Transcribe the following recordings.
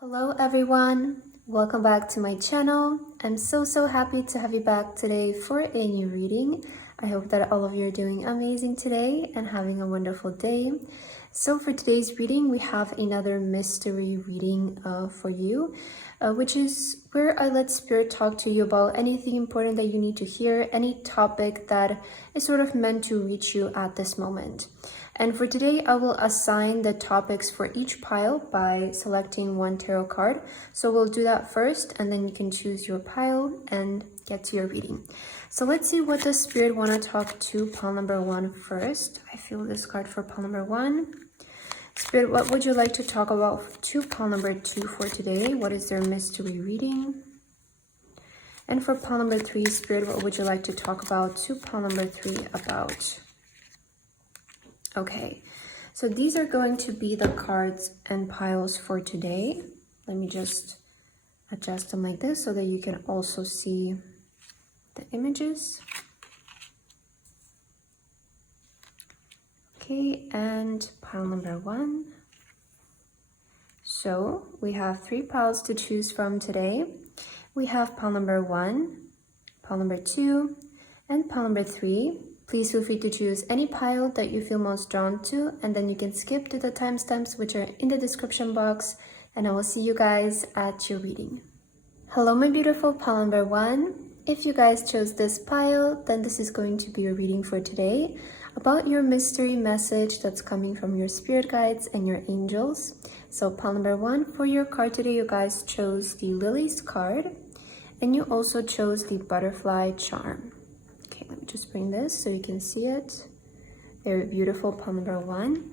Hello everyone, welcome back to my channel. I'm so happy to have you back today for a new reading. I hope that all of you are doing amazing today and having a wonderful day. So for today's reading, we have another mystery reading for you, which is where I let Spirit talk to you about anything important that you need to hear, any topic that is sort of meant to reach you at this moment. And for today, I will assign the topics for each pile by selecting one tarot card. So we'll do that first, and then you can choose your pile and get to your reading. So let's see what the Spirit want to talk to pile number 1 first. I feel this card for pile number 1. Spirit, what would you like to talk about to pile number 2 for today? What is their mystery reading? And for pile number 3, Spirit, what would you like to talk about to pile number 3 about? Okay, so these are going to be the cards and piles for today. Let me just adjust them like this so that you can also see the images. Okay, and pile number 1. So we have 3 piles to choose from today. We have pile number 1, pile number 2, and pile number 3. Please feel free to choose any pile that you feel most drawn to, and then you can skip to the timestamps which are in the description box, and I will see you guys at your reading. Hello my beautiful pile number 1. If you guys chose this pile, then this is going to be your reading for today about your mystery message that's coming from your spirit guides and your angels. So pile number 1, for your card today, you guys chose the Lilies card, and you also chose the Butterfly charm. Okay, let me just bring this so you can see it. Very beautiful, pile number 1.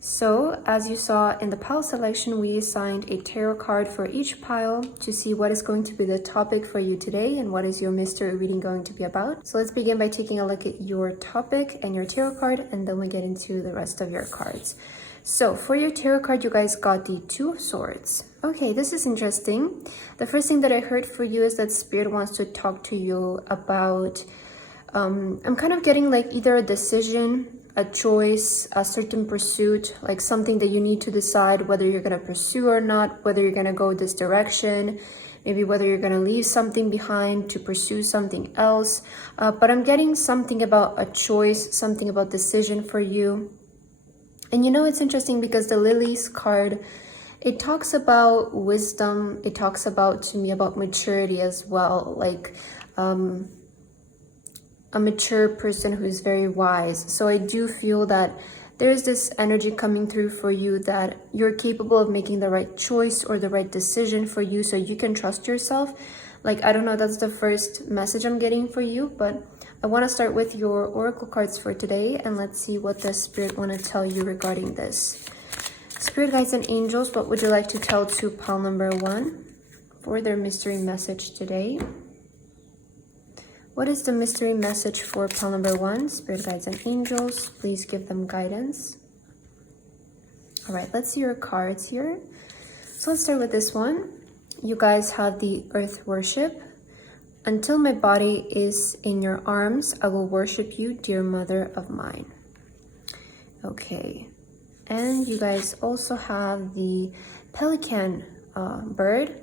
So as you saw in the pile selection, we assigned a tarot card for each pile to see what is going to be the topic for you today and what is your mystery reading going to be about. So let's begin by taking a look at your topic and your tarot card, and then we get into the rest of your cards. So for your tarot card, you guys got the 2 of Swords. Okay, this is interesting. The first thing that I heard for you is that Spirit wants to talk to you about I'm kind of getting like either a decision, a choice, a certain pursuit, like something that you need to decide whether you're going to pursue or not, whether you're going to go this direction, maybe whether you're going to leave something behind to pursue something else. But I'm getting something about a choice, something about decision for you. And you know, it's interesting because the Lilies card, it talks about wisdom. It talks about, to me, about maturity as well. Like, a mature person who is very wise. So I do feel that there's this energy coming through for you that you're capable of making the right choice or the right decision for you, so you can trust yourself. Like, I don't know, that's the first message I'm getting for you, but I want to start with your oracle cards for today, and let's see what the Spirit want to tell you regarding this. Spirit guides and angels, what would you like to tell to pile number 1 for their mystery message today? What is the mystery message for pile number 1? Spirit guides and angels, please give them guidance. All right, let's see your cards here. So let's start with this one. You guys have the Earth worship. Until my body is in your arms, I will worship you, dear mother of mine. Okay, and you guys also have the Pelican bird.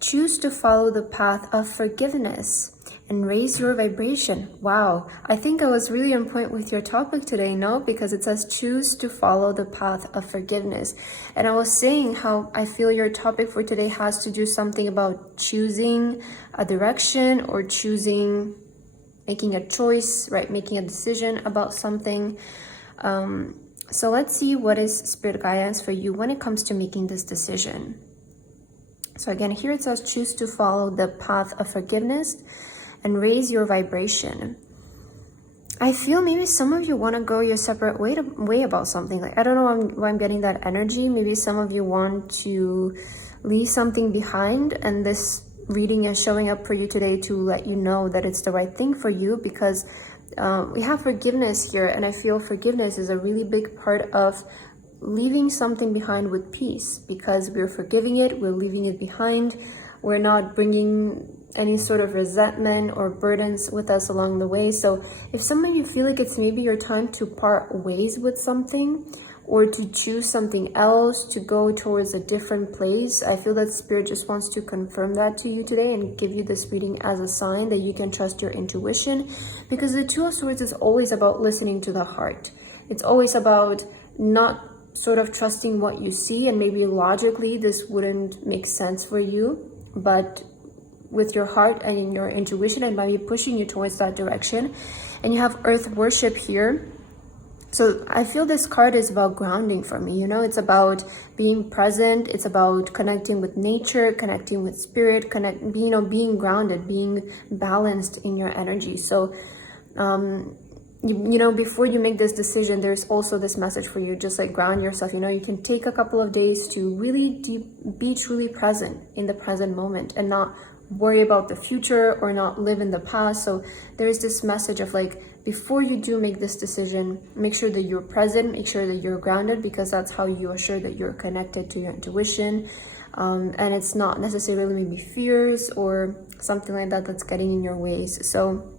Choose to follow the path of forgiveness and raise your vibration. Wow, I think I was really on point with your topic today, no? Because it says choose to follow the path of forgiveness. And I was saying how I feel your topic for today has to do something about choosing a direction or choosing, making a choice, right? Making a decision about something. So let's see what is Spirit guidance for you when it comes to making this decision. So again, here it says choose to follow the path of forgiveness and raise your vibration. I feel maybe some of you want to go your separate way about something. Like, I don't know why I'm getting that energy. Maybe some of you want to leave something behind, and this reading is showing up for you today to let you know that it's the right thing for you, because we have forgiveness here, and I feel forgiveness is a really big part of leaving something behind with peace, because we're forgiving it, we're leaving it behind, we're not bringing any sort of resentment or burdens with us along the way. So if some of you feel like it's maybe your time to part ways with something, or to choose something else, to go towards a different place. I feel that Spirit just wants to confirm that to you today and give you this reading as a sign that you can trust your intuition, because the Two of Swords is always about listening to the heart. It's always about not sort of trusting what you see, and maybe logically this wouldn't make sense for you, but with your heart and in your intuition, it might be pushing you towards that direction. And you have Earth Worship here. So I feel this card is about grounding for me, you know, it's about being present, it's about connecting with nature, connecting with spirit, being grounded, being balanced in your energy. So, you know, before you make this decision, there's also this message for you, just like ground yourself. You know, you can take a couple of days to really be truly present in the present moment and not worry about the future or not live in the past. So there's this message of like, before you do make this decision, make sure that you're present, make sure that you're grounded, because that's how you assure that you're connected to your intuition. And it's not necessarily maybe fears or something like that that's getting in your ways. So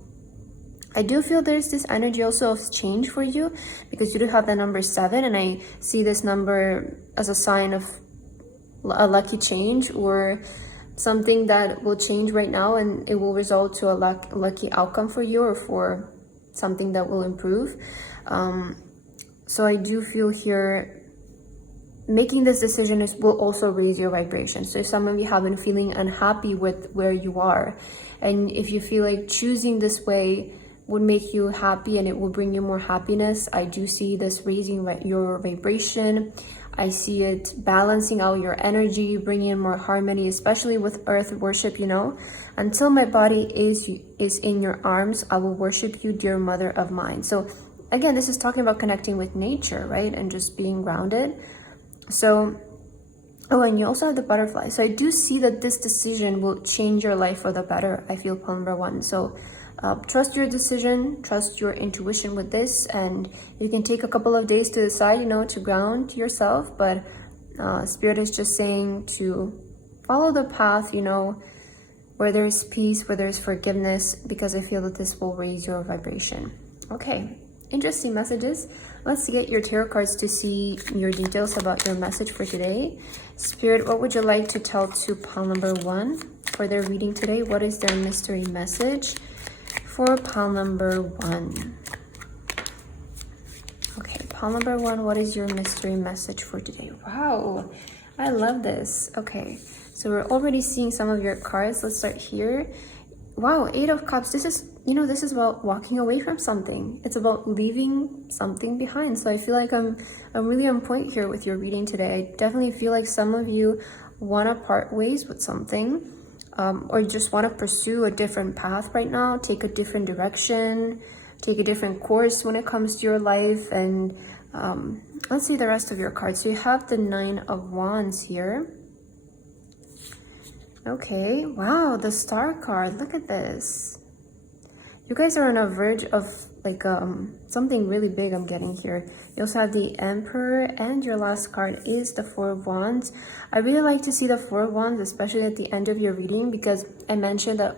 I do feel there's this energy also of change for you, because you do have the number 7, and I see this number as a sign of a lucky change or something that will change right now, and it will result to a lucky outcome for you, or for something that will improve. So I do feel here making this decision will also raise your vibration. So if some of you have been feeling unhappy with where you are, and if you feel like choosing this way would make you happy and it will bring you more happiness, I do see this raising your vibration. I see it balancing out your energy, bringing in more harmony, especially with Earth Worship, you know. Until my body is in your arms, I will worship you, dear mother of mine. So again, this is talking about connecting with nature, right? And just being grounded. So, oh, and you also have the butterfly. So I do see that this decision will change your life for the better. I feel pile number 1. So trust your decision, trust your intuition with this, and you can take a couple of days to decide, you know, to ground yourself. But Spirit is just saying to follow the path, you know, where there is peace, where there is forgiveness, because I feel that this will raise your vibration. Okay, interesting messages. Let's get your tarot cards to see your details about your message for today. Spirit, what would you like to tell to pile number 1 for their reading today? What is their mystery message for pile number 1? Okay, pile number 1, what is your mystery message for today? Wow, I love this. Okay, so we're already seeing some of your cards. Let's start here. Wow, 8 of Cups. This is, you know, this is about walking away from something. It's about leaving something behind. So I feel like I'm really on point here with your reading today. I definitely feel like some of you want to part ways with something, or just want to pursue a different path right now, take a different direction, take a different course when it comes to your life. And let's see the rest of your cards. So you have the 9 of Wands here. Okay, wow, the Star card. Look at this. You guys are on a verge of like something really big I'm getting here. You also have the Emperor, and your last card is the 4 of Wands. I really like to see the 4 of Wands, especially at the end of your reading, because I mentioned that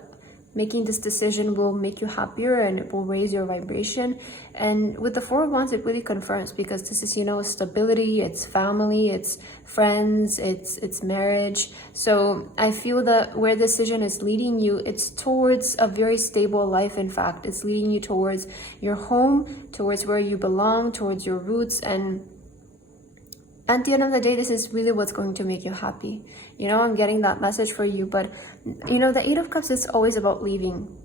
making this decision will make you happier and it will raise your vibration. And with the 4 of Wands, it really confirms, because this is, you know, stability, it's family, it's friends, it's marriage. So I feel that where decision is leading you, it's towards a very stable life. In fact, it's leading you towards your home, towards where you belong, towards your roots. And at the end of the day, this is really what's going to make you happy. You know, I'm getting that message for you. But, you know, the 8 of Cups is always about leaving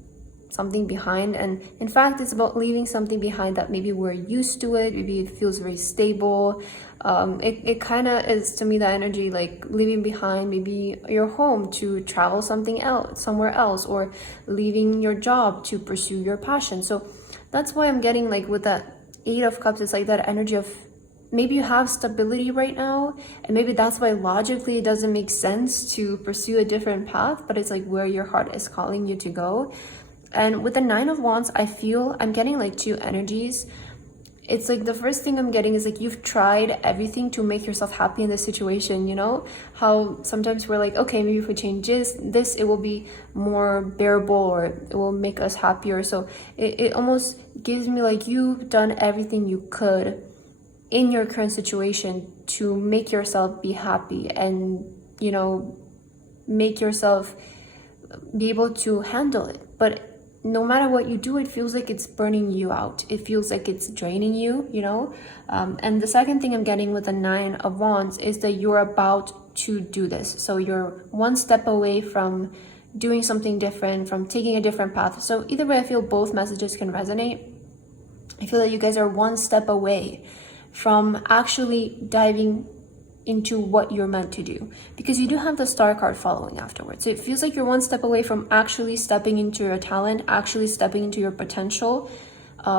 something behind. And in fact, it's about leaving something behind that maybe we're used to it. Maybe it feels very stable. It kind of is, to me, the energy like leaving behind maybe your home to travel somewhere else, or leaving your job to pursue your passion. So that's why I'm getting like with that 8 of Cups, it's like that energy of maybe you have stability right now, and maybe that's why logically it doesn't make sense to pursue a different path, but it's like where your heart is calling you to go. And with the 9 of Wands, I feel I'm getting like 2 energies. It's like the first thing I'm getting is like you've tried everything to make yourself happy in this situation. You know how sometimes we're like, okay, maybe if we change this it will be more bearable, or it will make us happier. So it almost gives me like you've done everything you could in your current situation to make yourself be happy and, you know, make yourself be able to handle it. But no matter what you do, it feels like it's burning you out. It feels like it's draining you, you know? And the second thing I'm getting with the 9 of Wands is that you're about to do this. So you're one step away from doing something different, from taking a different path. So either way, I feel both messages can resonate. I feel that you guys are one step away from actually diving into what you're meant to do, because you do have the Star card following afterwards. So it feels like you're one step away from actually stepping into your talent, actually stepping into your potential,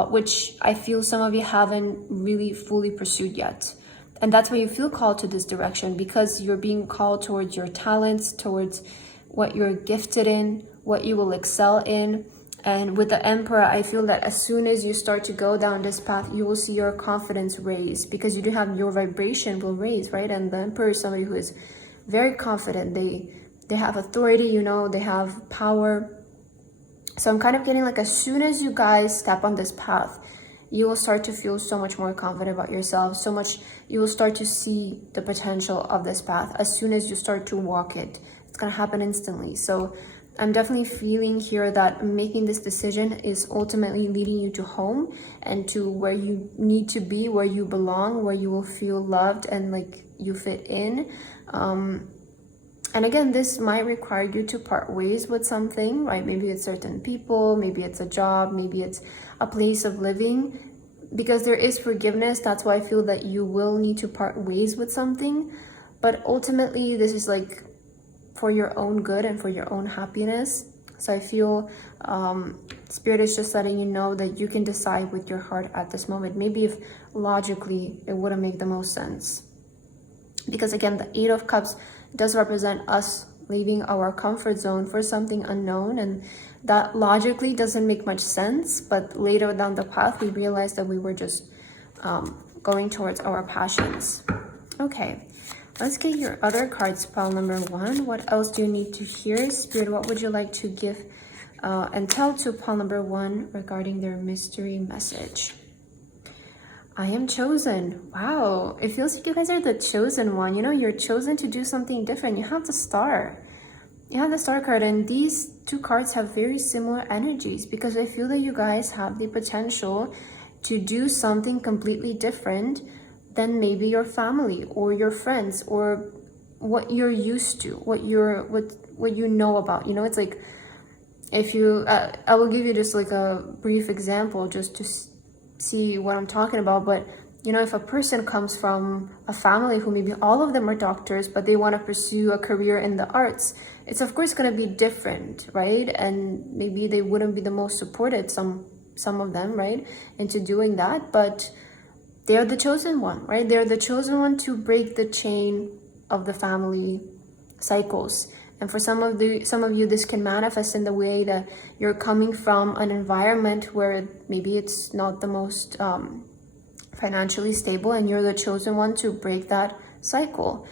which I feel some of you haven't really fully pursued yet. And that's why you feel called to this direction, because you're being called towards your talents, towards what you're gifted in, what you will excel in. And with the Emperor, I feel that as soon as you start to go down this path, you will see your confidence raise, because you do have your vibration will raise, right? And the Emperor is somebody who is very confident. They have authority, you know, they have power. So I'm kind of getting like, as soon as you guys step on this path, you will start to feel so much more confident about yourself, so much, you will start to see the potential of this path. As soon as you start to walk it, it's going to happen instantly. So I'm definitely feeling here that making this decision is ultimately leading you to home and to where you need to be, where you belong, where you will feel loved and like you fit in. And again, this might require you to part ways with something, right? Maybe it's certain people, maybe it's a job, maybe it's a place of living, because there is forgiveness. That's why I feel that you will need to part ways with something. But ultimately, this is like for your own good and for your own happiness. So I feel Spirit is just letting you know that you can decide with your heart at this moment. Maybe if logically it wouldn't make the most sense. Because again, the 8 of Cups does represent us leaving our comfort zone for something unknown, and that logically doesn't make much sense, but later down the path we realized that we were just going towards our passions. Okay, let's get your other cards, pile number 1. What else do you need to hear? Spirit, what would you like to give and tell to pile number 1 regarding their mystery message? I am chosen. Wow, it feels like you guys are the chosen one. You know, you're chosen to do something different. You have the Star. You have the Star card, and these 2 cards have very similar energies, because I feel that you guys have the potential to do something completely different than maybe your family or your friends or what you're used to, what you know about. You know, it's like, if you I will give you just like a brief example just to see what I'm talking about. But you know, if a person comes from a family who maybe all of them are doctors, but they want to pursue a career in the arts, it's of course going to be different, right? And maybe they wouldn't be the most supported, some of them, right, into doing that. But they're the chosen one, right? They're the chosen one to break the chain of the family cycles. And for some of you, this can manifest in the way that you're coming from an environment where maybe it's not the most financially stable, and you're the chosen one to break that cycle.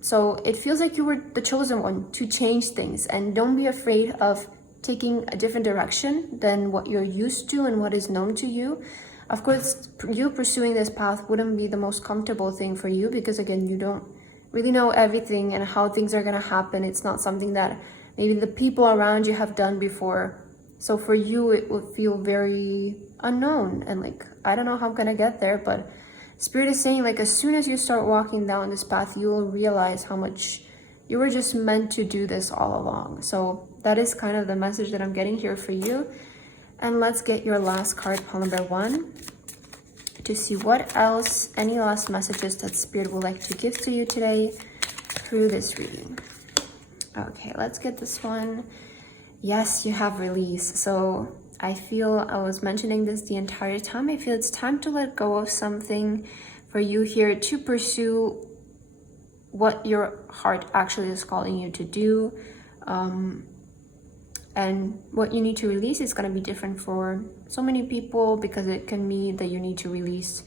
So it feels like you were the chosen one to change things, and don't be afraid of taking a different direction than what you're used to and what is known to you. Of course, you pursuing this path wouldn't be the most comfortable thing for you, because again, you don't really know everything and how things are going to happen. It's not something that maybe the people around you have done before. So for you, it would feel very unknown and like, I don't know how I'm going to get there. But Spirit is saying, like, as soon as you start walking down this path, you will realize how much you were just meant to do this all along. So that is kind of the message that I'm getting here for you. And let's get your last card, pile number 1, to see what else, any last messages that Spirit would like to give to you today through this reading. Okay, let's get this one. Yes, you have release. So I feel, I was mentioning this the entire time, I feel it's time to let go of something for you here to pursue what your heart actually is calling you to do. And what you need to release is going to be different for so many people, because it can mean that you need to release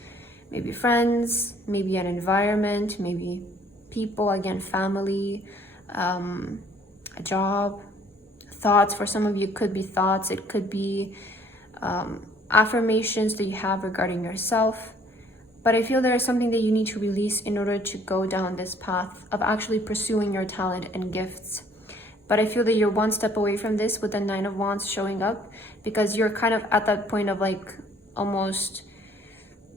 maybe friends, maybe an environment, maybe people, again, family, a job, thoughts. For some of you, it could be thoughts. It could be affirmations that you have regarding yourself. but I feel there is something that you need to release in order to go down this path of actually pursuing your talent and gifts. But I feel that you're one step away from this with the 9 of Wands showing up, because you're kind of at that point of like almost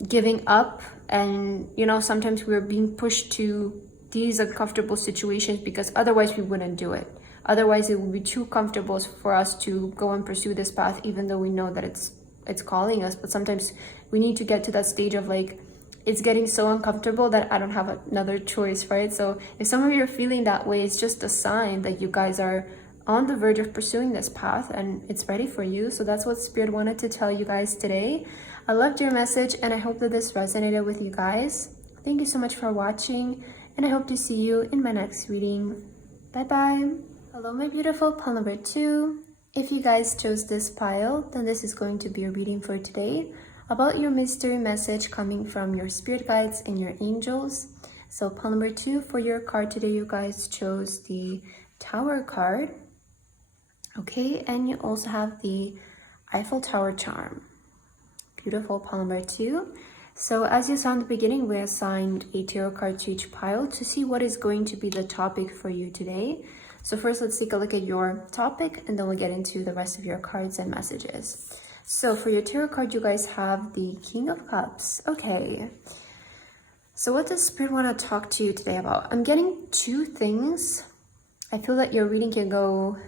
giving up. And you know, sometimes we're being pushed to these uncomfortable situations because otherwise we wouldn't do it. Otherwise it would be too comfortable for us to go and pursue this path, even though we know that it's calling us. But sometimes we need to get to that stage of like, it's getting so uncomfortable that I don't have another choice, right? So if some of you are feeling that way, it's just a sign that you guys are on the verge of pursuing this path and it's ready for you. So that's what Spirit wanted to tell you guys today. I loved your message and I hope that this resonated with you guys. Thank you so much for watching and I hope to see you in my next reading. Bye bye. Hello my beautiful pile number 2. If you guys chose this pile, then this is going to be a reading for today about your mystery message coming from your spirit guides and your angels. So pile number 2 for your card today, you guys chose the Tower card. Okay, and you also have the Eiffel Tower charm. Beautiful pile number 2. So as you saw in the beginning, we assigned a tarot card to each pile to see what is going to be the topic for you today. So first, let's take a look at your topic and then we'll get into the rest of your cards and messages. So for your tarot card, you guys have the King of Cups. Okay. So what does Spirit want to talk to you today about? I'm getting 2 things. I feel that your reading can go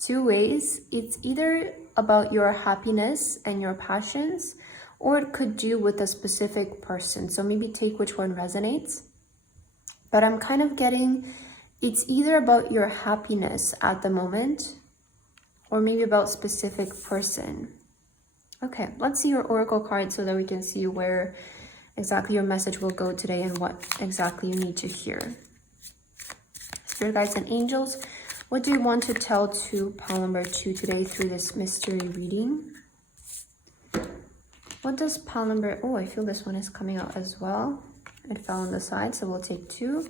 2 ways. It's either about your happiness and your passions, or it could do with a specific person. So maybe take which one resonates. But I'm kind of getting, it's either about your happiness at the moment, or maybe about a specific person. Okay, let's see your oracle card so that we can see where exactly your message will go today and what exactly you need to hear. Spirit guides and angels, what do you want to tell to pile number 2 today through this mystery reading? What does pile number, oh, I feel this one is coming out as well. It fell on the side, so we'll take 2.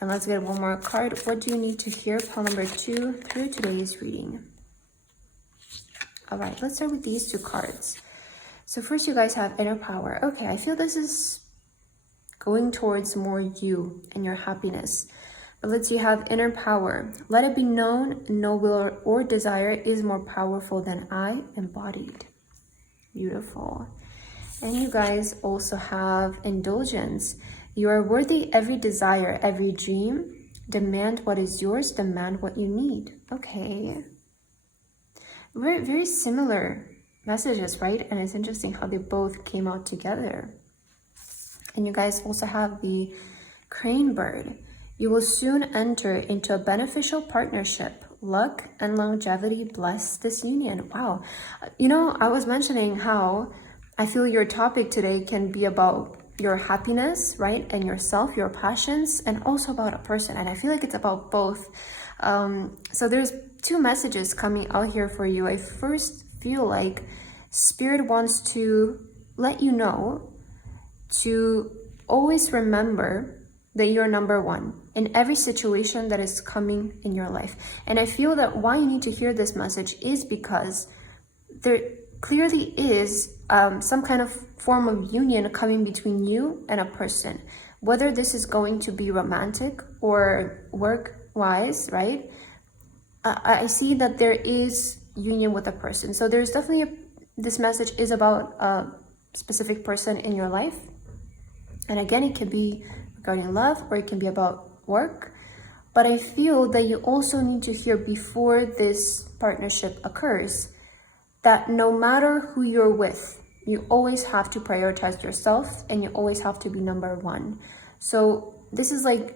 And let's get one more card. What do you need to hear, pile number 2, through today's reading? All right, let's start with these 2 cards. So first, you guys have inner power. Okay, I feel this is going towards more you and your happiness. But let's see, you have inner power. Let it be known, no will or desire is more powerful than I embodied. Beautiful. And you guys also have indulgence. You are worthy every desire, every dream. Demand what is yours, demand what you need. Okay. Very, very similar messages, right? And it's interesting how they both came out together. And you guys also have the crane bird. You will soon enter into a beneficial partnership. Luck and longevity bless this union. Wow. You know, I was mentioning how I feel your topic today can be about your happiness, right? And yourself, your passions, and also about a person. And I feel like it's about both. So there's 2 messages coming out here for you. I first feel like Spirit wants to let you know to always remember that you're number 1 in every situation that is coming in your life. And I feel that why you need to hear this message is because there clearly is some kind of form of union coming between you and a person, whether this is going to be romantic or work-wise, right? I see that there is union with a person. So there's definitely this message is about a specific person in your life. And again, it can be regarding love or it can be about work. But I feel that you also need to hear before this partnership occurs that no matter who you're with, you always have to prioritize yourself and you always have to be number 1. So this is like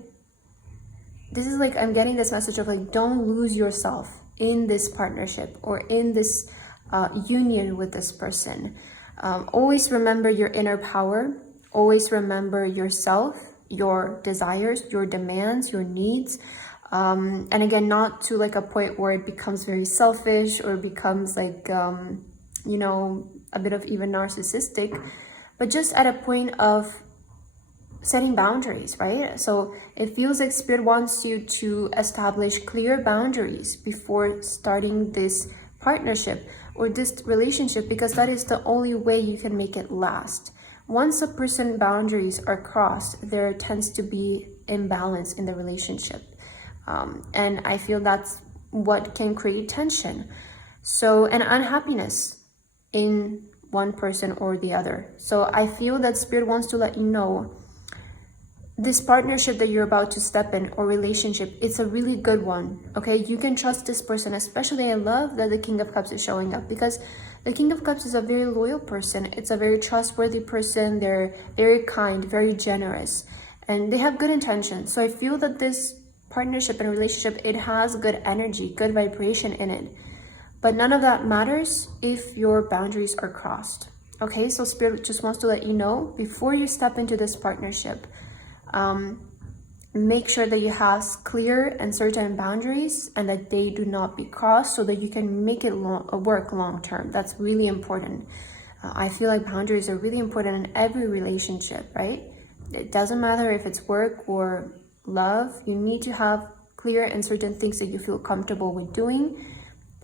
I'm getting this message of like, don't lose yourself in this partnership or in this union with this person. Always remember your inner power. Always remember yourself, your desires, your demands, your needs. And again, not to like a point where it becomes very selfish or becomes like, you know, a bit of even narcissistic, but just at a point of setting boundaries, right? So it feels like Spirit wants you to establish clear boundaries before starting this partnership or this relationship, because that is the only way you can make it last. once a person's boundaries are crossed, there tends to be imbalance in the relationship. And I feel that's what can create tension. So, and unhappiness in one person or the other. So I feel that Spirit wants to let you know this partnership that you're about to step in, or relationship, it's a really good one. Okay, you can trust this person. Especially I love that the King of Cups is showing up, because the King of Cups is a very loyal person. It's a very trustworthy person. They're very kind, very generous, and they have good intentions. So I feel that this partnership and relationship, it has good energy, good vibration in it. But none of that matters if your boundaries are crossed. Okay, so Spirit just wants to let you know, before you step into this partnership, make sure that you have clear and certain boundaries, and that they do not be crossed, so that you can make it work long term. That's really important. I feel like boundaries are really important in every relationship, right? It doesn't matter if it's work or love. You need to have clear and certain things that you feel comfortable with doing,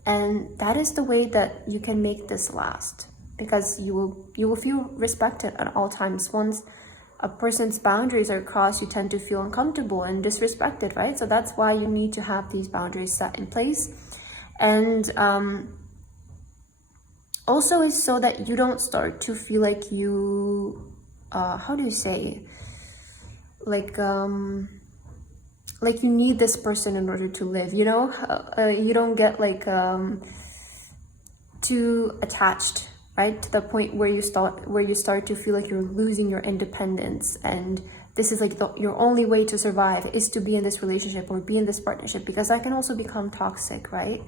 and that is the way that you can make this last, because you will feel respected at all times. Once a person's boundaries are crossed, you tend to feel uncomfortable and disrespected, right? So that's why you need to have these boundaries set in place. And also is so that you don't start to feel like you, how do you say, like you need this person in order to live, you know? You don't get like too attached, right, to the point where you start to feel like you're losing your independence, and this is like your only way to survive is to be in this relationship or be in this partnership, because that can also become toxic, right?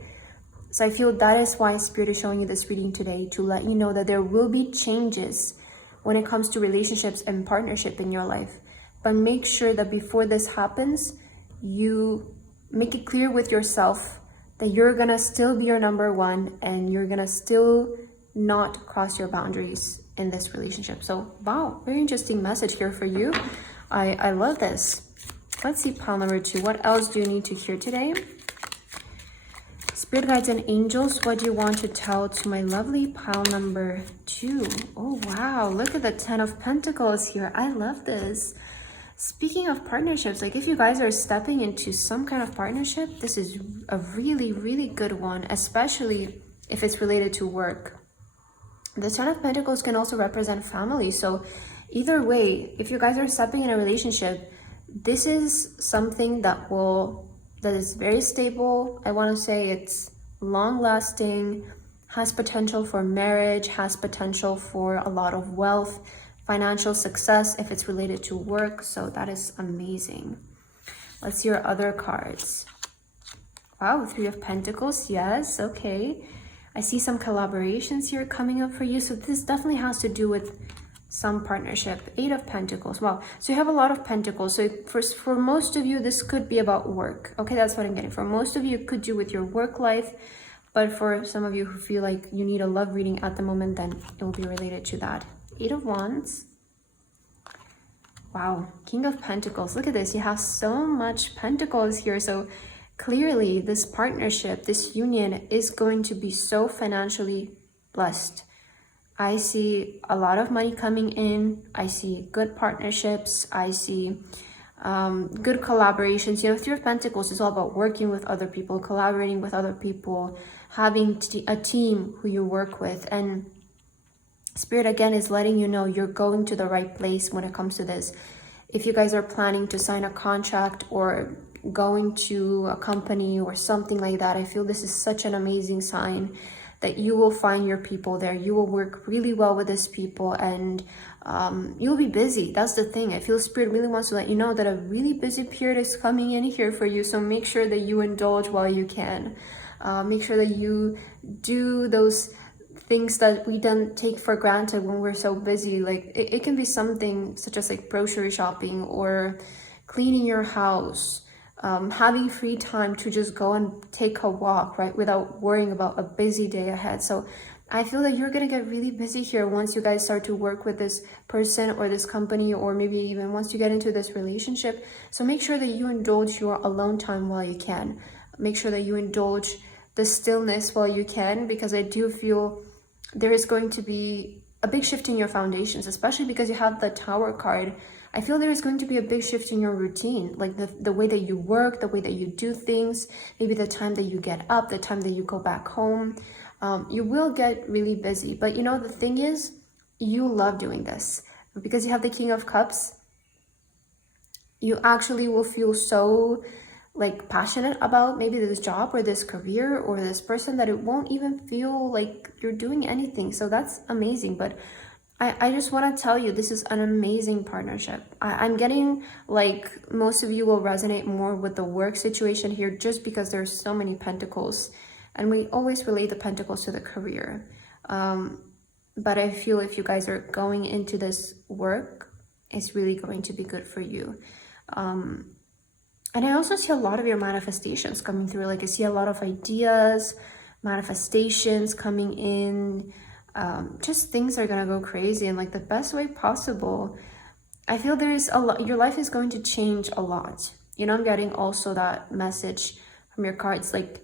So I feel that is why Spirit is showing you this reading today, to let you know that there will be changes when it comes to relationships and partnership in your life. But make sure that before this happens, you make it clear with yourself that you're gonna still be your number one, and you're gonna still not cross your boundaries in this relationship. So wow, very interesting message here for you. I love this. Let's see pile number 2. What else do you need to hear today? Spirit guides and angels, what do you want to tell to my lovely pile number 2? Oh wow, look at the 10 of Pentacles here. I love this. Speaking of partnerships, like if you guys are stepping into some kind of partnership, this is a really, really good one, especially if it's related to work. The 10 of Pentacles can also represent family. So either way, if you guys are stepping in a relationship, this is something that is very stable. I want to say it's long lasting, has potential for marriage, has potential for a lot of wealth, financial success if it's related to work. So that is amazing. Let's see your other cards. Wow, 3 of Pentacles. Yes, okay. I see some collaborations here coming up for you. So this definitely has to do with some partnership. 8 of Pentacles. Wow. So you have a lot of Pentacles. So for most of you, this could be about work. Okay, that's what I'm getting. For most of you, it could do with your work life. But for some of you who feel like you need a love reading at the moment, then it will be related to that. 8 of Wands. Wow. King of Pentacles. Look at this. You have so much Pentacles here. So clearly, this partnership, this union is going to be so financially blessed. I see a lot of money coming in. I see good partnerships. I see good collaborations. You know, 3 of Pentacles is all about working with other people, collaborating with other people, having a team who you work with. And Spirit, again, is letting you know you're going to the right place when it comes to this. If you guys are planning to sign a contract or going to a company or something like that, I feel this is such an amazing sign that you will find your people there. You will work really well with these people, and you'll be busy. That's the thing. I feel Spirit really wants to let you know that a really busy period is coming in here for you. So make sure that you indulge while you can. Make sure that you do those things that we don't take for granted when we're so busy. Like it can be something such as like grocery shopping or cleaning your house, having free time to just go and take a walk, right, without worrying about a busy day ahead. So I feel that you're gonna get really busy here once you guys start to work with this person or this company, or maybe even once you get into this relationship. So make sure that you indulge your alone time while you can. Make sure that you indulge the stillness while you can, because I do feel there is going to be a big shift in your foundations, especially because you have the Tower card. I feel there is going to be a big shift in your routine, like the way that you work, the way that you do things, maybe the time that you get up, the time that you go back home. You will get really busy, but you know, the thing is, you love doing this. Because you have the King of Cups, you actually will feel so like passionate about maybe this job or this career or this person that it won't even feel like you're doing anything. So that's amazing. But I just want to tell you, this is an amazing partnership. I'm getting like most of you will resonate more with the work situation here, just because there's so many pentacles, and we always relate the pentacles to the career. But I feel if you guys are going into this work, it's really going to be good for you. And I also see a lot of your manifestations coming through. Like I see a lot of ideas, manifestations coming in. Just things are gonna go crazy in like the best way possible. I feel there is a lot, your life is going to change a lot. You know, I'm getting also that message from your cards, like,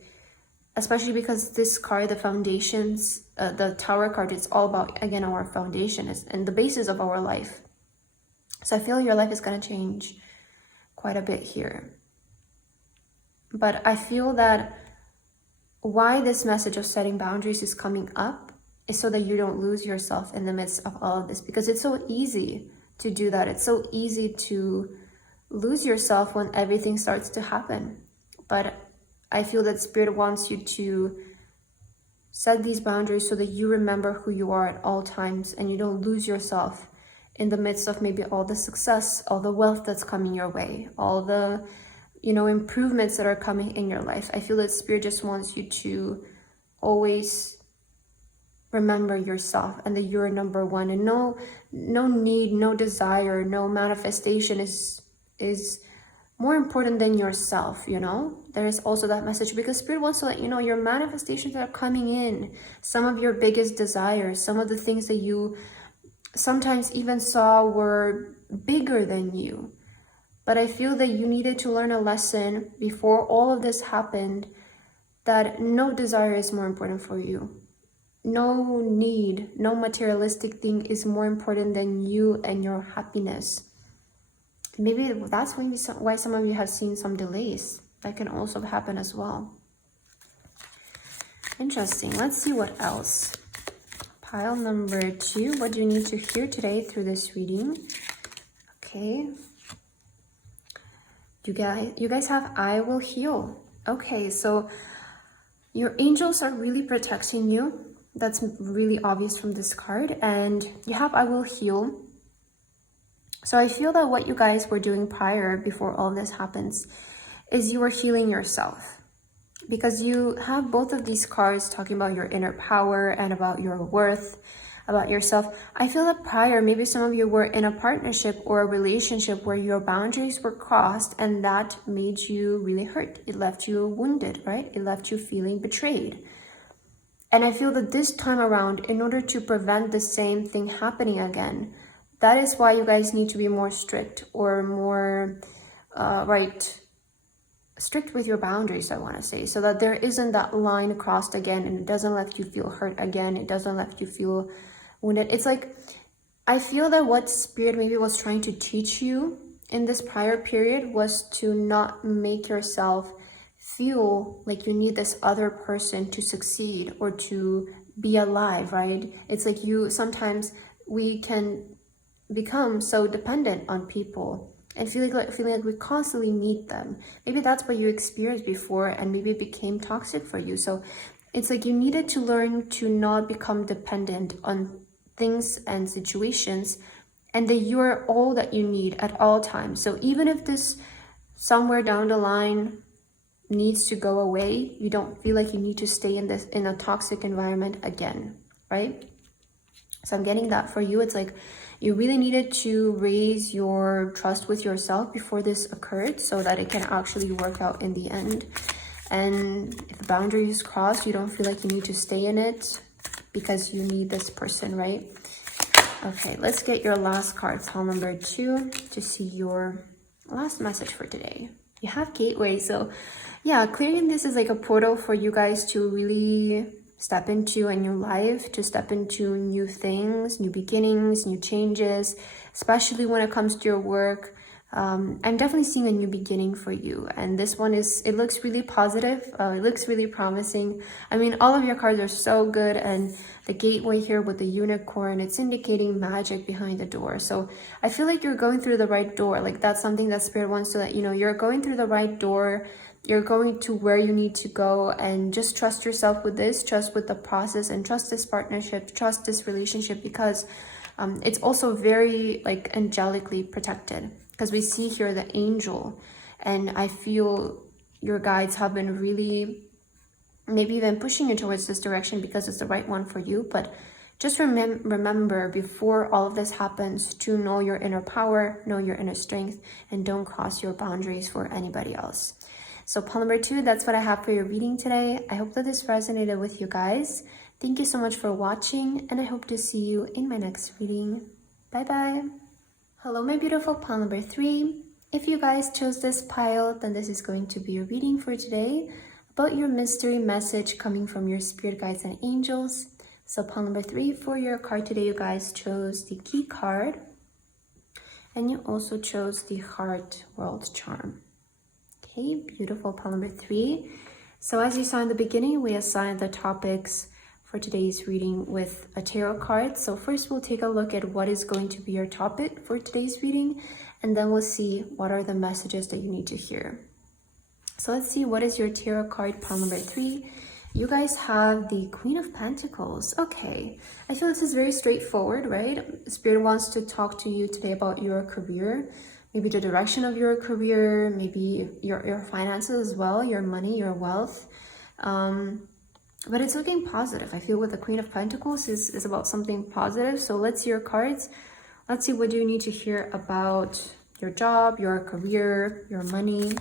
especially because this card, the foundations, the Tower card, it's all about, again, our foundation and the basis of our life. So I feel your life is gonna change quite a bit here. But I feel that why this message of setting boundaries is coming up is so that you don't lose yourself in the midst of all of this, because it's so easy to do that. It's so easy to lose yourself when everything starts to happen. But I feel that Spirit wants you to set these boundaries so that you remember who you are at all times and you don't lose yourself in the midst of maybe all the success, all the wealth that's coming your way, all the, you know, improvements that are coming in your life. I feel that Spirit just wants you to always remember yourself and that you're number one, and no need, no desire, no manifestation is more important than yourself. You know, there is also that message, because Spirit wants to let you know your manifestations that are coming in, some of your biggest desires, some of the things that you sometimes even saw were bigger than you. But I feel that you needed to learn a lesson before all of this happened, that no desire is more important for you. No need, no materialistic thing is more important than you and your happiness. Maybe that's why some of you have seen some delays. That can also happen as well. Interesting. Let's see what else. Pile number 2. What do you need to hear today through this reading? Okay. You guys have I will heal. Okay, so your angels are really protecting you. That's really obvious from this card. And you have I will heal. So I feel that what you guys were doing prior, before all this happens, is you were healing yourself. Because you have both of these cards talking about your inner power and about your worth, about yourself. I feel that prior, maybe some of you were in a partnership or a relationship where your boundaries were crossed, and that made you really hurt. It left you wounded, right? It left you feeling betrayed. And I feel that this time around, in order to prevent the same thing happening again, that is why you guys need to be more strict, or more, strict with your boundaries, I want to say, so that there isn't that line crossed again, and it doesn't let you feel hurt again. It doesn't let you feel wounded. It's like, I feel that what Spirit maybe was trying to teach you in this prior period was to not make yourself feel like you need this other person to succeed or to be alive, right? It's like sometimes we can become so dependent on people and feeling like we constantly need them. Maybe that's what you experienced before, and maybe it became toxic for you. So it's like you needed to learn to not become dependent on things and situations, and that you're all that you need at all times. So even if this somewhere down the line needs to go away, you don't feel like you need to stay in a toxic environment again, right? So I'm getting that for you. It's like you really needed to raise your trust with yourself before this occurred, so that it can actually work out in the end. And if the boundary is crossed, you don't feel like you need to stay in it because you need this person, right? Okay, let's get your last card, pile number 2, to see your last message for today. You have Gateway. So yeah, clearing this is like a portal for you guys to really step into a new life, to step into new things, new beginnings, new changes, especially when it comes to your work. I'm definitely seeing a new beginning for you, and this one it looks really positive. It looks really promising. I mean, all of your cards are so good, and the gateway here with the unicorn, it's indicating magic behind the door. So I feel like you're going through the right door. Like, that's something that Spirit wants to let you know. You're going through the right door. You're going to where you need to go, and just trust yourself with this, trust with the process, and trust this partnership, trust this relationship, because it's also very like angelically protected. Because we see here the angel, and I feel your guides have been really maybe even pushing you towards this direction because it's the right one for you. But just remember before all of this happens to know your inner power, know your inner strength, and don't cross your boundaries for anybody else. So pile number 2, that's what I have for your reading today. I hope that this resonated with you guys. Thank you so much for watching, and I hope to see you in my next reading. Bye bye. Hello, my beautiful pile number 3. If you guys chose this pile, then this is going to be your reading for today about your mystery message coming from your spirit guides and angels. So pile number 3, for your card today, you guys chose the key card, and you also chose the heart world charm. Okay, beautiful pile number 3. So as you saw in the beginning, we assigned the topics for today's reading with a tarot card. So first we'll take a look at what is going to be your topic for today's reading, and then we'll see what are the messages that you need to hear. So let's see, what is your tarot card, pile number 3? You guys have the Queen of Pentacles. Okay, I feel this is very straightforward, right? Spirit wants to talk to you today about your career, maybe the direction of your career, maybe your finances as well, your money, your wealth. But it's looking positive. I feel with the Queen of Pentacles is about something positive. So let's see your cards. Let's see, what do you need to hear about your job, your career, your money.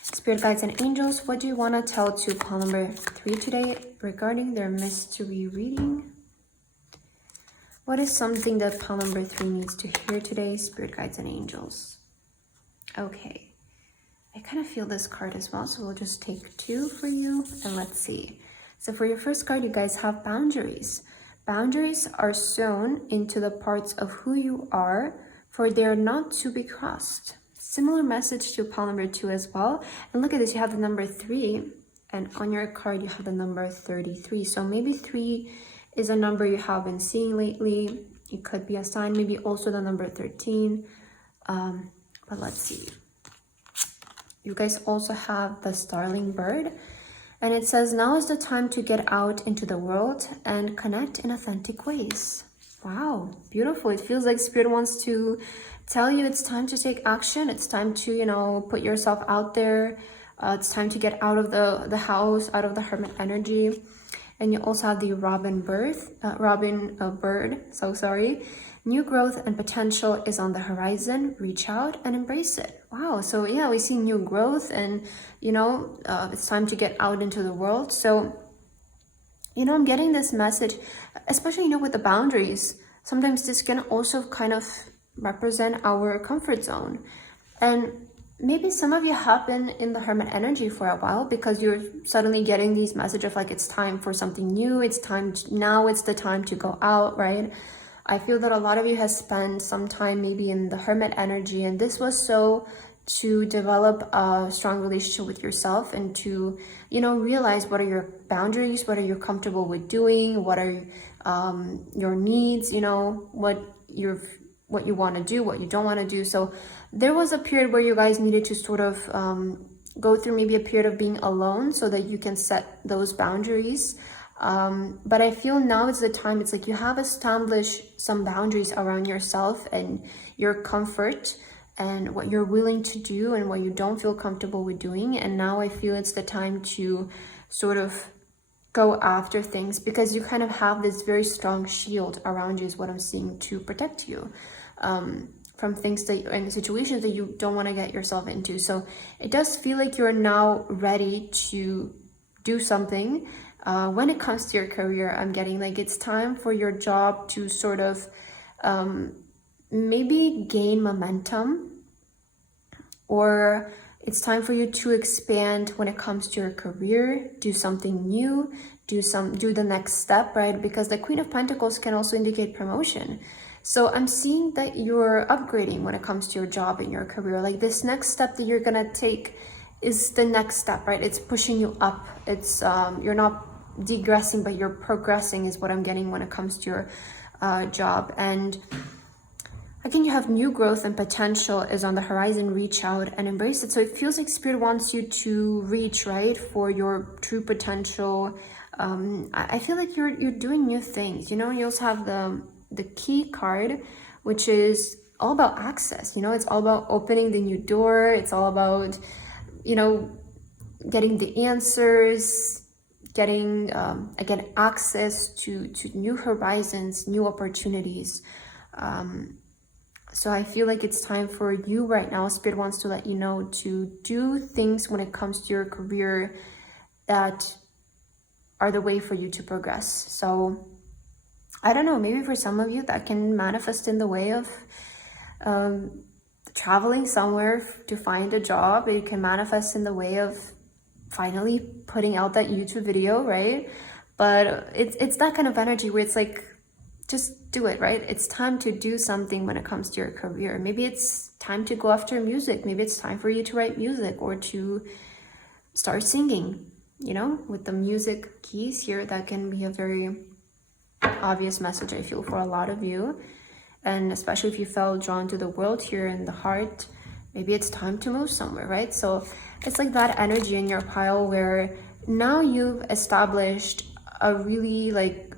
Spirit guides and angels, what do you want to tell to pile number 3 today regarding their mystery reading? What is something that pile number 3 needs to hear today, spirit guides and angels? Okay. I kind of feel this card as well, so we'll just take 2 for you, and let's see. So for your first card, you guys have boundaries. Boundaries are sewn into the parts of who you are, for they are not to be crossed. Similar message to pile number 2 as well. And look at this, you have the number 3, and on your card you have the number 33. So maybe 3 is a number you have been seeing lately. It could be a sign, maybe also the number 13. But let's see. You guys also have the starling bird, and it says, now is the time to get out into the world and connect in authentic ways. Wow, beautiful. It feels like Spirit wants to tell you it's time to take action. It's time to, you know, put yourself out there. It's time to get out of the house, out of the hermit energy. And you also have the robin bird. So sorry. New growth and potential is on the horizon. Reach out and embrace it. Wow. So yeah, we see new growth, and you know, it's time to get out into the world. So, you know, I'm getting this message, especially, you know, with the boundaries. Sometimes this can also kind of represent our comfort zone. And maybe some of you have been in the hermit energy for a while because you're suddenly getting these messages of like, it's time for something new. It's time now it's the time to go out, right? I feel that a lot of you has spent some time maybe in the hermit energy, and this was so to develop a strong relationship with yourself and to, you know, realize what are your boundaries, what are you comfortable with doing, what are your needs, you know, what you want to do, what you don't want to do. So there was a period where you guys needed to sort of go through maybe a period of being alone so that you can set those boundaries. But I feel now is the time. It's like you have established some boundaries around yourself and your comfort and what you're willing to do and what you don't feel comfortable with doing. And now I feel it's the time to sort of go after things, because you kind of have this very strong shield around you is what I'm seeing, to protect you from things that and situations that you don't want to get yourself into. So it does feel like you're now ready to do something. When it comes to your career, I'm getting like it's time for your job to sort of maybe gain momentum, or It's time for you to expand when it comes to your career, do something new, do the next step, right? Because the Queen of Pentacles can also indicate promotion. So I'm seeing that you're upgrading when it comes to your job and your career. Like this next step that you're gonna take is the next step, right? It's pushing you up. It's you're not degressing, but you're progressing is what I'm getting when it comes to your job. And again, you have new growth and potential is on the horizon. Reach out and embrace it. So it feels like Spirit wants you to reach, right, for your true potential. I feel like you're doing new things. You know, you also have the key card, which is all about access. You know, it's all about opening the new door. It's all about, you know, getting the answers, getting again access to new horizons, new opportunities. So I feel like it's time for you right now. Spirit wants to let you know to do things when it comes to your career that are the way for you to progress. So I don't know, maybe for some of you that can manifest in the way of traveling somewhere to find a job. It can manifest in the way of finally putting out that YouTube video, right? But it's that kind of energy where it's like, just do it, right? It's time to do something when it comes to your career. Maybe it's time to go after music. Maybe it's time for you to write music or to start singing, you know, with the music keys here. That can be a very obvious message, I feel, for a lot of you. And especially if you felt drawn to the world here in the heart, maybe it's time to move somewhere, right? So it's like that energy in your pile where now you've established a really like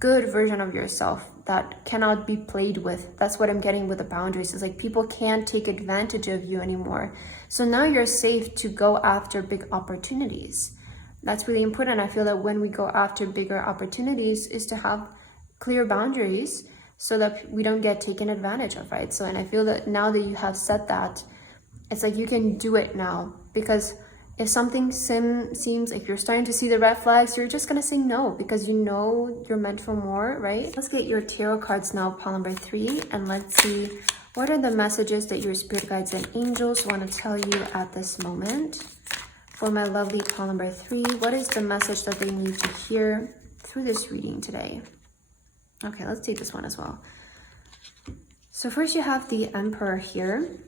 good version of yourself that cannot be played with. That's what I'm getting with the boundaries. It's like people can't take advantage of you anymore. So now you're safe to go after big opportunities. That's really important. I feel that when we go after bigger opportunities is to have clear boundaries so that we don't get taken advantage of, right? So, and I feel that now that you have said that, it's like you can do it now, because if something seems like you're starting to see the red flags, you're just gonna say no, because you know you're meant for more, right? Let's get your tarot cards now, pile number 3, and let's see what are the messages that your spirit guides and angels want to tell you at this moment. For my lovely pile number 3, what is the message that they need to hear through this reading today? Okay, let's take this one as well. So first you have the Emperor here.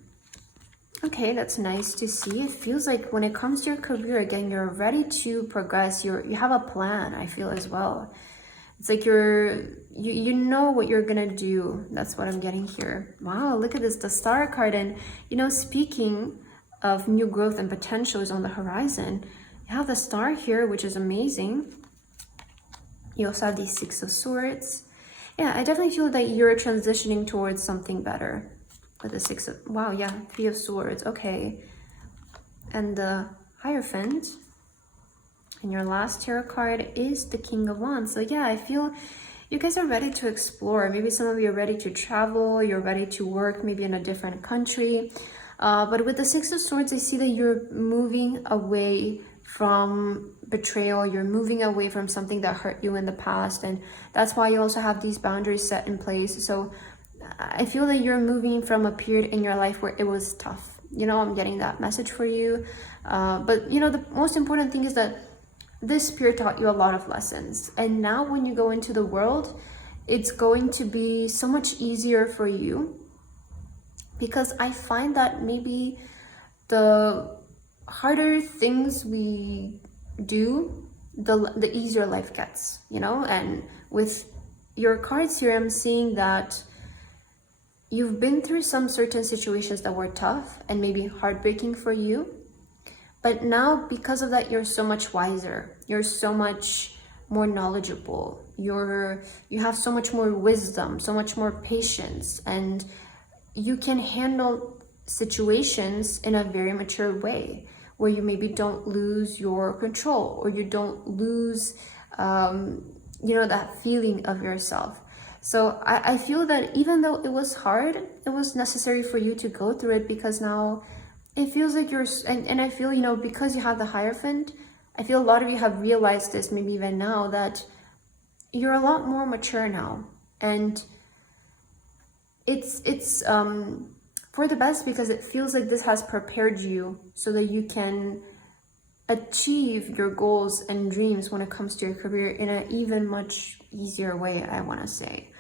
Okay, that's nice to see. It feels like when it comes to your career, again, you're ready to progress. You have a plan, I feel, as well. It's like you know what you're gonna do. That's what I'm getting here. Wow, look at this, the Star card. And you know, speaking of new growth and potential is on the horizon, you have the Star here, which is amazing. You also have the 6 of Swords. Yeah, I definitely feel that you're transitioning towards something better. With the 6 of, wow, yeah, 3 of Swords, okay. And the Hierophant. And your last tarot card is the King of Wands. So yeah, I feel you guys are ready to explore. Maybe some of you are ready to travel, you're ready to work maybe in a different country. But with the 6 of Swords, I see that you're moving away from betrayal. You're moving away from something that hurt you in the past. And that's why you also have these boundaries set in place. So I feel that you're moving from a period in your life where it was tough. You know, I'm getting that message for you. But, you know, the most important thing is that this spirit taught you a lot of lessons. And now when you go into the world, it's going to be so much easier for you. Because I find that maybe the harder things we do, the easier life gets, you know? And with your cards here, I'm seeing that you've been through some certain situations that were tough and maybe heartbreaking for you. But now, because of that, you're so much wiser. You're so much more knowledgeable. You have so much more wisdom, so much more patience, and you can handle situations in a very mature way where you maybe don't lose your control, or you don't lose, you know, that feeling of yourself. So I feel that even though it was hard, it was necessary for you to go through it, because now it feels like you're, and I feel, you know, because you have the Hierophant, I feel a lot of you have realized this, maybe even now, that you're a lot more mature now. And it's for the best, because it feels like this has prepared you so that you can achieve your goals and dreams when it comes to your career in an even much easier way, I want to say.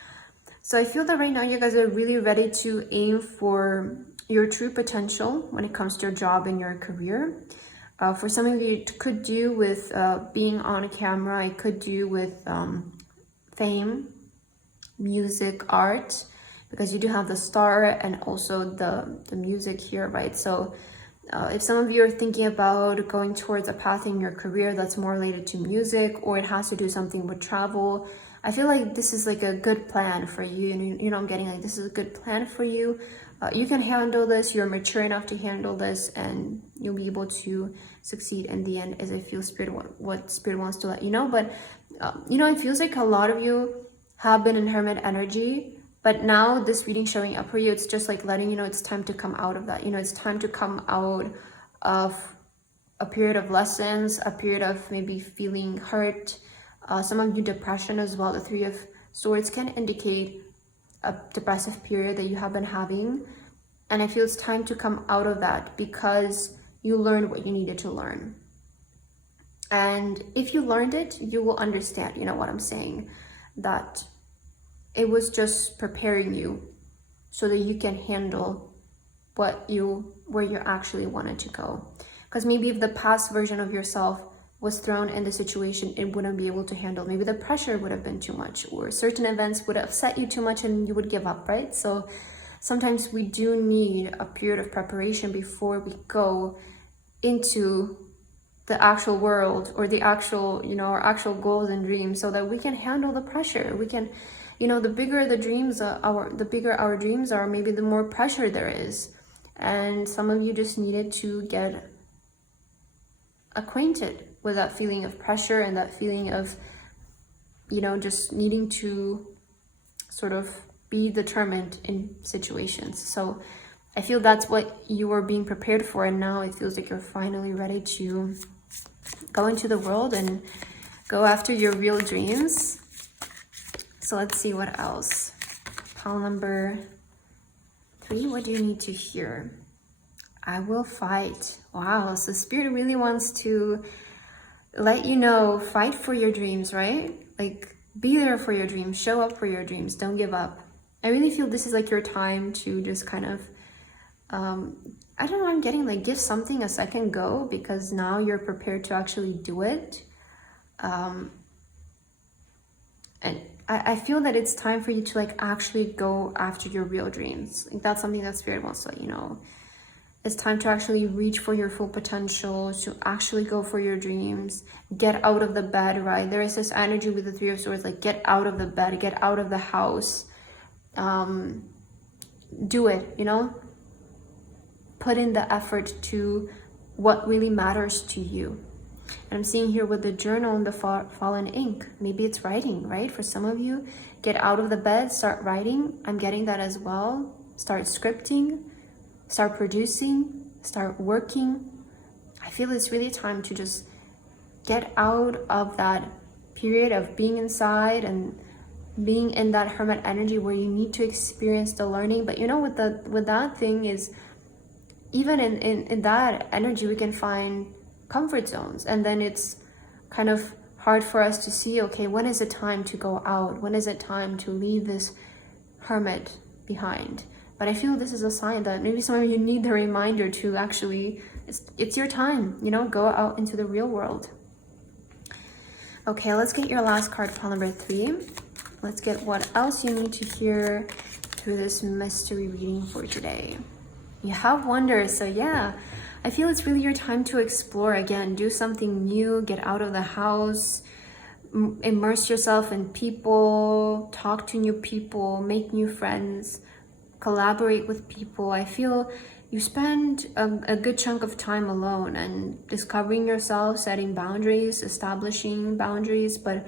So I feel that right now you guys are really ready to aim for your true potential when it comes to your job and your career. For some of you, it could do with being on camera. It could do with fame, music, art, because you do have the star and also the music here, right? So if some of you are thinking about going towards a path in your career that's more related to music, or it has to do something with travel, I feel like this is like a good plan for you. And you know, I'm getting like, this is a good plan for you. You can handle this. You're mature enough to handle this, and you'll be able to succeed in the end, as I feel what Spirit wants to let you know. But you know, it feels like a lot of you have been in hermit energy, but now this reading showing up for you, it's just like letting you know it's time to come out of that. You know, it's time to come out of a period of lessons, a period of maybe feeling hurt. Some of you depression as well. The Three of Swords can indicate a depressive period that you have been having. And I feel it's time to come out of that, because you learned what you needed to learn. And if you learned it, you will understand, you know what I'm saying, that it was just preparing you so that you can handle where you actually wanted to go. Because maybe if the past version of yourself was thrown in the situation, it wouldn't be able to handle. Maybe the pressure would have been too much, or certain events would upset you too much and you would give up, right? So sometimes we do need a period of preparation before we go into the actual world, or the actual, you know, our actual goals and dreams, so that we can handle the pressure. We can, you know, the bigger the dreams the bigger our dreams are, maybe the more pressure there is. And some of you just needed to get acquainted with that feeling of pressure and that feeling of, you know, just needing to sort of be determined in situations. So I feel that's what you were being prepared for, and now it feels like you're finally ready to go into the world and go after your real dreams. So let's see what else. Pile number 3, what do you need to hear? I will fight. Wow, so Spirit really wants to let you know, fight for your dreams, right? Like, be there for your dreams, show up for your dreams, don't give up. I really feel this is like your time to just kind of, I don't know, I'm getting like, give something a second go, because now you're prepared to actually do it. And I feel that it's time for you to like actually go after your real dreams. Like, that's something that Spirit wants to let you know. It's time to actually reach for your full potential, to actually go for your dreams, get out of the bed, right? There is this energy with the Three of Swords, like get out of the bed, get out of the house, do it, you know? Put in the effort to what really matters to you. And I'm seeing here with the journal and the fallen ink, maybe it's writing, right? For some of you, get out of the bed, start writing. I'm getting that as well. Start scripting, start producing, start working. I feel it's really time to just get out of that period of being inside and being in that hermit energy where you need to experience the learning. But you know, with that thing is, even in that energy, we can find comfort zones, and then it's kind of hard for us to see, okay, when is it time to go out? When is it time to leave this hermit behind? But I feel this is a sign that maybe some of you need the reminder to actually, it's your time, you know, go out into the real world. Okay, let's get your last card, pile number 3. Let's get what else you need to hear through this mystery reading for today. You have wonders, so yeah, I feel it's really your time to explore again, do something new, get out of the house, immerse yourself in people, talk to new people, make new friends, collaborate with people. I feel you spend a good chunk of time alone and discovering yourself, setting boundaries, establishing boundaries. But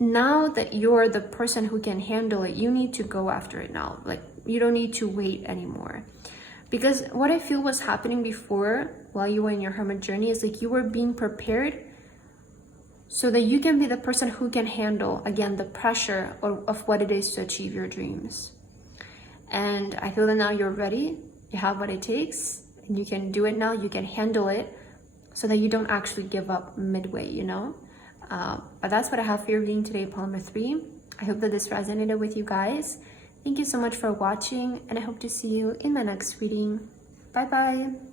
now that you're the person who can handle it, you need to go after it now. Like, you don't need to wait anymore. Because what I feel was happening before, while you were in your hermit journey, is like you were being prepared so that you can be the person who can handle, again, the pressure of what it is to achieve your dreams. And I feel that now you're ready you have what it takes, and you can do it now, you can handle it, so that you don't actually give up midway, you know? But that's what I have for your reading today, polymer 3. I hope that this resonated with you guys. Thank you so much for watching, and I hope to see you in my next reading. Bye bye.